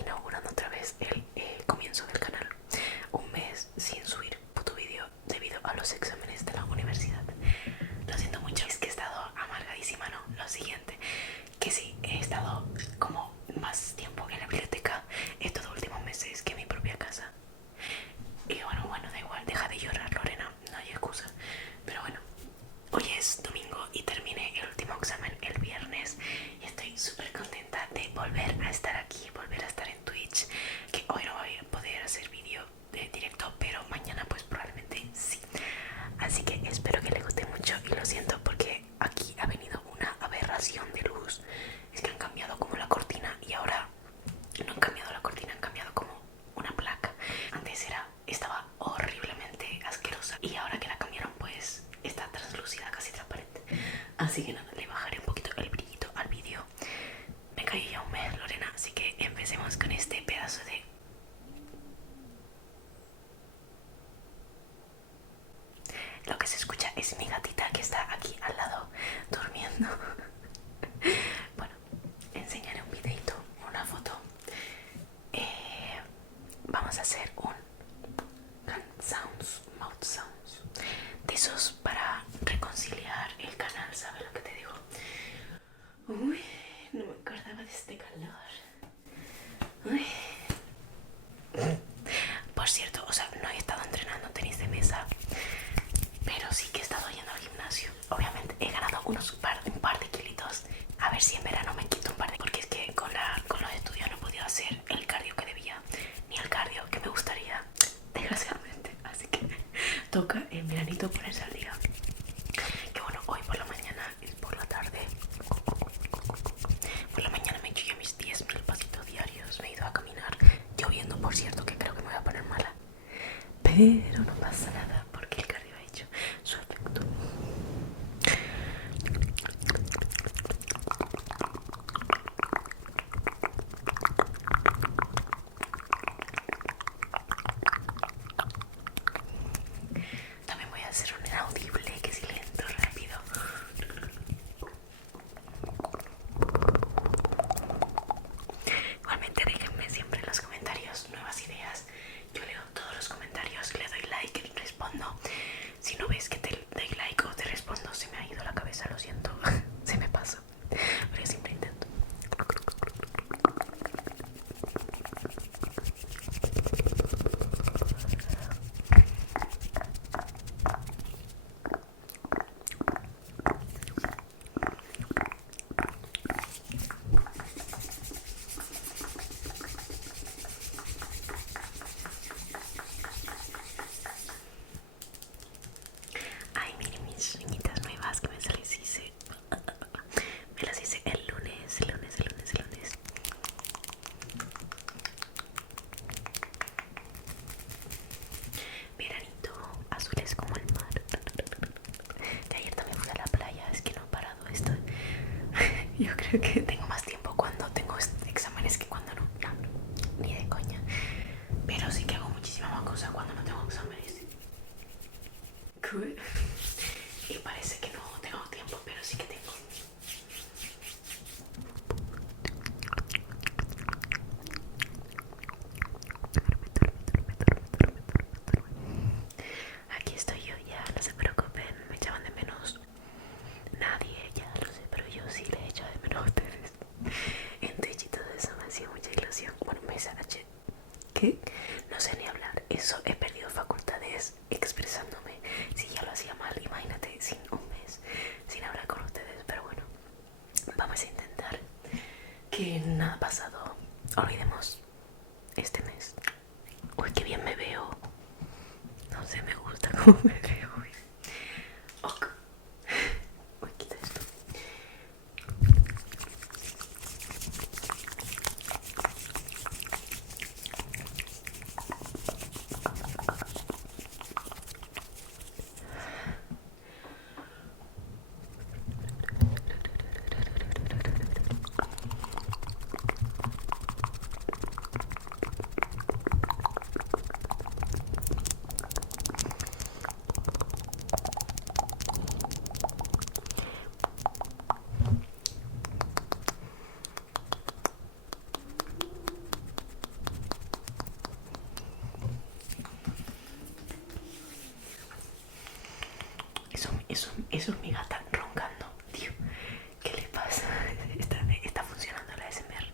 inaugurando otra vez el comienzo del canal. Un mes sin subir puto vídeo debido a los exámenes de la universidad. Lo siento mucho, es que he estado amargadísima, ¿no? Lo siguiente, que sí, he estado como más tiempo en la biblioteca estos últimos meses que en mi propia casa. Y bueno, da igual, deja de llorar, Lorena, no hay excusa. Pero bueno, hoy es domingo y terminé el último examen el viernes y estoy súper contenta de volver a estar aquí, volver a estar en Twitch, que hoy no voy a poder hacer vídeo de directo, pero mañana pues probablemente sí. Así que espero que les guste mucho y lo siento porque aquí ha venido una aberración de luz. Es que han cambiado como la cortina y ahora no han cambiado la cortina, han cambiado como una placa. Antes estaba horriblemente asquerosa y ahora que la cambiaron pues está translúcida, casi transparente. Así que nada, le bajaré un poquito el brillito al vídeo. Me caí ya un mes, Lorena, así que empecemos con este pedazo de... Lo que se escucha es mi gatita que está aquí al lado durmiendo. Bueno, enseñaré un videito, una foto. Vamos a hacer un hand sounds, mouth sounds, de esos para reconciliar el canal, ¿sabes lo que te digo? Uy, no me acordaba de este calor. Uy. Por cierto, o sea, no he estado entrenando tenis de mesa, pero sí que he estado yendo al gimnasio. Obviamente he ganado un par de kilitos. A ver si en verano me quito un par de... Porque es que con los estudios no he podido hacer el cardio que debía, ni el cardio que me gustaría, desgraciadamente. Así que toca en veranito ponerse al día. Que bueno, hoy por la mañana y por la tarde. Por la mañana me he hecho ya mis 10.000 pasitos diarios. Me he ido a caminar, lloviendo por cierto, que creo que me voy a poner mala. Pero no pasa nada porque el cardio ha hecho su efecto. También voy a hacer un inaudible que si lento, rápido. Igualmente déjenme siempre en los comentarios nuevas ideas. Yo leo todos los comentarios, le doy like y respondo. Si no ves que te doy like o te respondo, se me ha ido la cabeza, lo siento. Se me pasa, pero yo siempre intento. Ay, miren mis uñitas nuevas que me las hice. Me las hice el lunes. Veranito, azules como el mar. De ayer también fui a la playa, es que no he parado esto. Yo creo que tengo más tiempo cuando tengo exámenes que cuando no. No, ni de coña. Pero sí que hago muchísima más cosas cuando no tengo exámenes. Cool. Y parece que no tengo tiempo, pero sí que tengo. Aquí estoy yo ya, no se preocupen, me echaban de menos. Nadie, ya lo sé, pero yo sí le he echado de menos a ustedes. En Twitch y todo eso me hacía mucha ilusión. Bueno, me SH. ¿Qué? No sé ni hablar, eso he perdido facultades expresándome. Si ya lo hacía mal, imagínate sin un mes sin hablar con ustedes. Pero bueno, vamos a intentar que nada ha pasado. Olvidemos este mes. Uy, qué bien me veo. No sé, me gusta cómo me veo hoy. Ok. Uy, quita esto. Eso es mi gata roncando, tío. ¿Qué le pasa? Está funcionando la ASMR.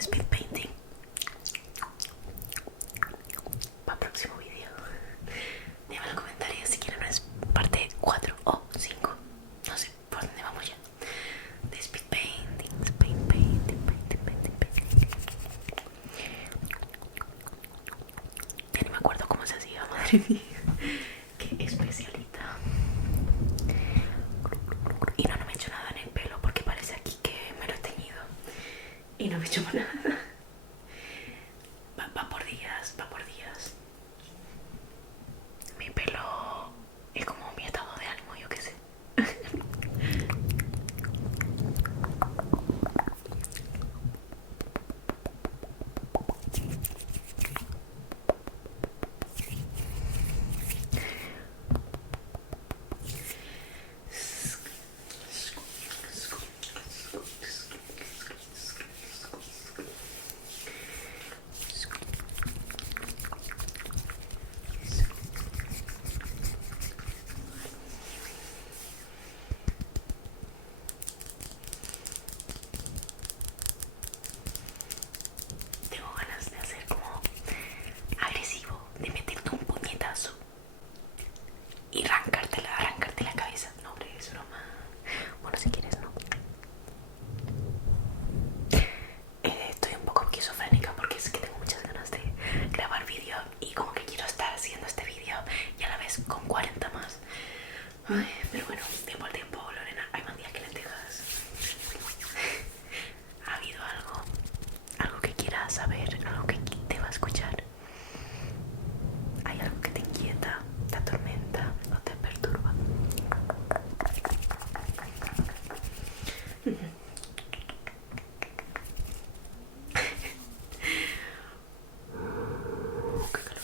Speed painting. Para próximo vídeo. Déjame en los comentarios si quieren una parte 4 o 5. No sé por dónde vamos ya. De speed painting, painting. Ya ni me acuerdo cómo se hacía, madre mía. Qué especialita. Y no me he hecho nada en el pelo porque parece aquí que me lo he teñido. Y no me he hecho nada. Va por días, va por días. Mi pelo es como mi estado de ánimo, yo qué sé. Tengo ganas de hacer como agresivo, de meterte un puñetazo y arrancarte la cabeza. No, hombre, es broma. Bueno, si quieres, no. Estoy un poco esquizofrénica porque es que tengo muchas ganas de grabar vídeo y como que quiero estar haciendo este vídeo y a la vez con 40 más. Ay, pero bueno, tiempo al tiempo, Lorena. Hay más días que lentejas. ¿Ha habido algo? ¿Algo que quieras saber? ¿Algo que te va a escuchar? ¿Hay algo que te inquieta, te atormenta o te perturba? Qué calor.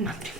Madre